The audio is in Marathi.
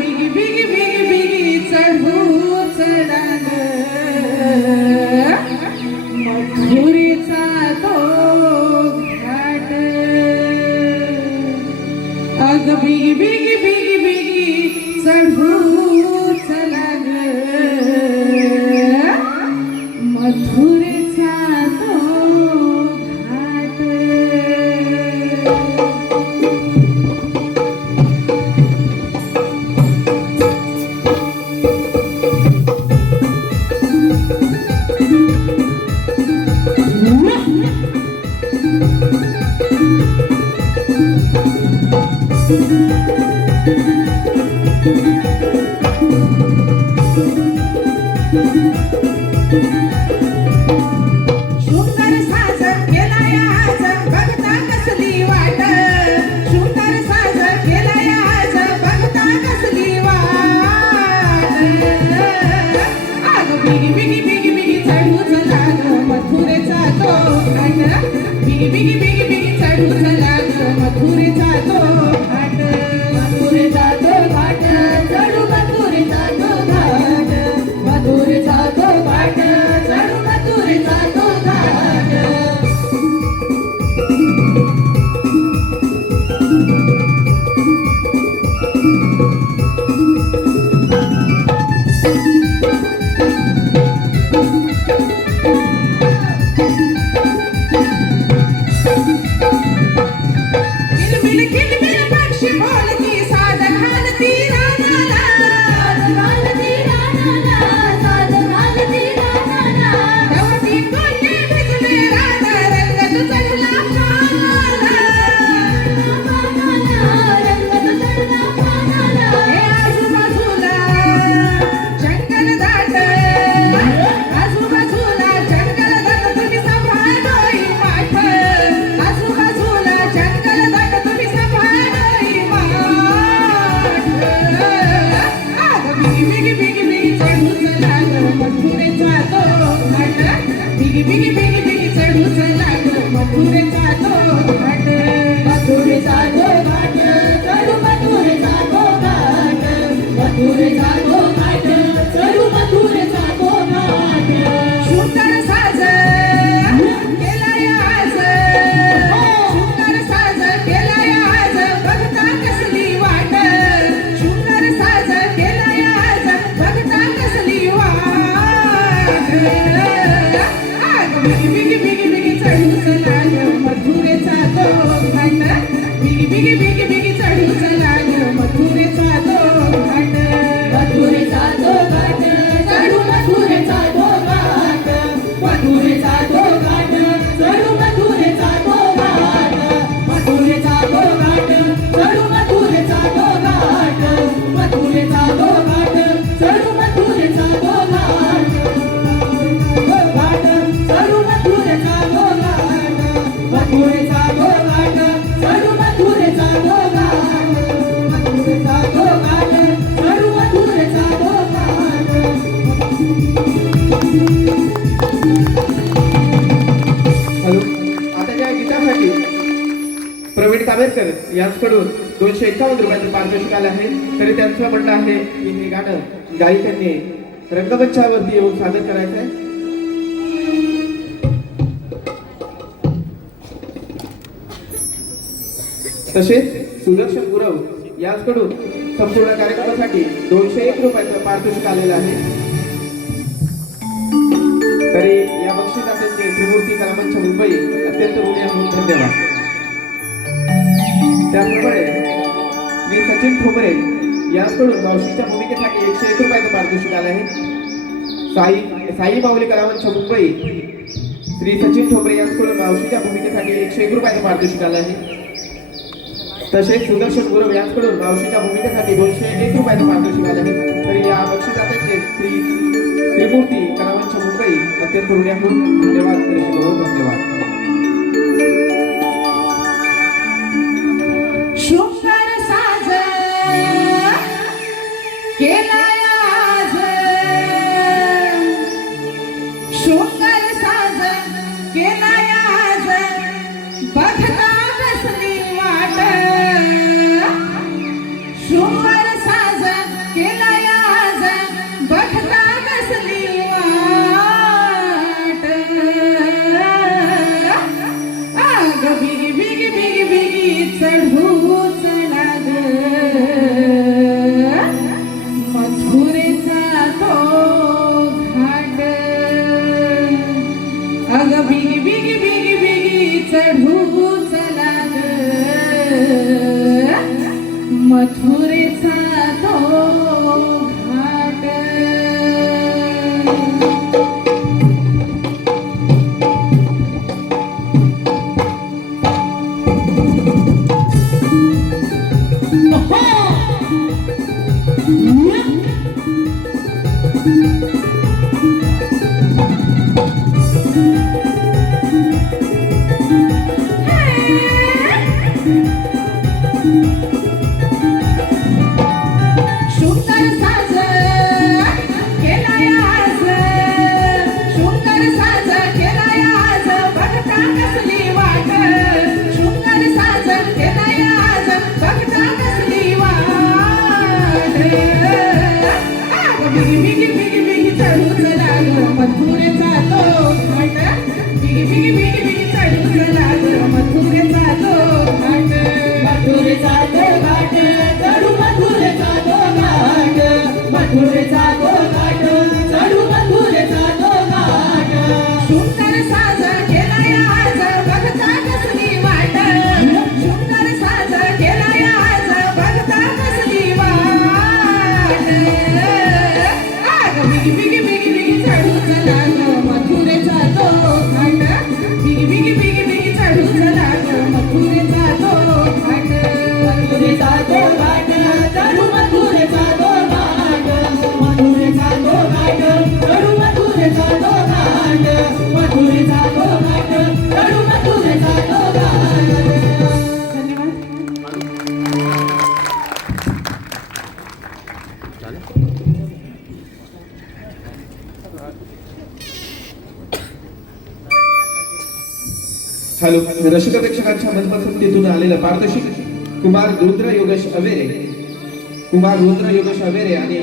बिगी बिगी बिगी बिगी चढू चढा ग मथुरेचा तो घाट अग बिगी बिगी बिगी बिगी चढू चला ग मथुरेचा तो घाट सुंदर साज केलाय आज बघता कसली वाट सुंदर साज केलाय आज बघता कसली वाट अग बिगी बिगी बिगी बिगी चढू चला ग मथुरेचा तो घाट बिगी बिगी बिगी बिगी चढू चला ग मथुरेचा तो घाट मथुरेचा तो घाट चढू मथुरेचा तो घाट मथुरेचा तो घाट चढू मथुरेचा तो घाट किलबिल पक्षी बोलती साज घालती रानाला साज घालती रानाला गवती कोल्हे भिजले राधा रंग तू चढला पानाला रंग तू चढला पानाला हे आजूबाजूला जंगल दाट आजूबाजूला जंगल दाट तुम्ही सांभाळोय माठ आजूबाजूला जंगल दाट तुम्ही सांभाळोय माठ अग बिगी बिगी बिगी बिगी चढू चला ग मथुरेचा तो घाट बिगी बिगी बिगी बिगी चढू चला ग मथुरेचा तो घाट मथुरेचा तो घाट चढू मथुरेचा तो घाट मथुरेचा तो घाट चढू मथुरेचा तो घाट सुंदर साज केलाय आज सुंदर साज केलाय आज बघता कसली वाट सुंदर साज केलाय आज बघता कसली वाट अग बिगी बिगी बिगी बिगी चढू चला ग मथुरेचा तो घाट बिगी बिगी बिगी बिगी चढू चला ग मथुरेचा तो घाट मथुरेचा तो घाट चढू मथुरेचा तो घाट मथुरेचा तो घाट चढू मथुरेचा तो घाट मथुरेचा तो घाट चढू मथुरेचा तो घाट मथुरेचा तो घाट चढू मथुरेचा तो घाट घाट चढू मथुरेचा तो घाट मथुरेचा तो घाट चढू मथुरेचा तो घाट मथुरेचा तो घाट चढू मथुरेचा तो घाट हॅलो आता त्या गीतासाठी प्रवीण काबेरकर यांच्याकडून 251 रुपयाचं पारितोषिक आलं आहे. तरी त्यांचं म्हणणं आहे की हे गाणं गायिकांनी रंगमंचावरती येऊन सादर करायचं आहे. तसेच सुदर्शन गुरव यांच्याकडून संपूर्ण कार्यक्रमासाठी 201 रुपयाचं पारितोषिक आलेलं आहे. तरी या बक्षिसाचे त्रिमूर्ती कलामंच मुंबई अत्यंत ऋणी म्हणून धन्यवाद. त्याचप्रमाणे श्री सचिन ठोंबरे यांच्याकडून मावशीच्या भूमिकेसाठी 101 रुपयाचं पारितोषिक आलं आहे. साई माऊली कलामंच मुंबई श्री सचिन ठोंबरे यांच्याकडून मावशीच्या भूमिकेसाठी 101 रुपयाचं पारितोषिक आलं आहे. तसेच सुदर्शन गुरव यांच्याकडून मावशीच्या भूमिकेसाठी 201 रुपयाचं पारितोषिक आलं आहे. तरी या बक्षिसाचे श्री त्रिमूर्ती कलामंच मुंबई अत्यंत ऋणी म्हणून धन्यवाद. धन्यवाद. शृंगार साज केलाय आज शृंगार साज केलाय आज बघता कसली वाट शृंगार साज सुंदर साज केलाय आज, सुंदर साज केलाय आज, बघता कसली वाट. सुंदर साज केलाय आज, बघता कसली वाट. बिगी बिगी बिगी बिगी चढूच लाग मथुरेचा तो घाट. बिगी बिगी बिगी बिगी चढूच लाग मथुरेचा तो घाट. मथुरेचा तो घाट चढू मथुरेचा तो घाट मथुरेचा तो घाट चढू मथुरेचा तो घाट सुंदर साज केलाय आज, बघता कसली वाट. सुंदर साज केलाय आज, बघता कसली वाट. बिगी बिगी बिगी बिगी चढूच लाग मथुरेचा तो घाट. बिगी बिगी बिगी बिगी चढूच लाग मथुरेचा तो घाट. मथुरेचा तो घाट चढू मथुरेचा तो घाट मथुरेचा तो घाट चढू मथुरेचा तो घाट मथुरेचा तो घाट चढू मथुरेचा तो घाट. धन्यवाद. हॅलो, रसिक प्रेक्षकांच्या मनपसंतीतून आलेलं पारदर्शक कुमार रुद्र योगेश अवेरे, कुमार रुद्र योगेश अवेरे आणि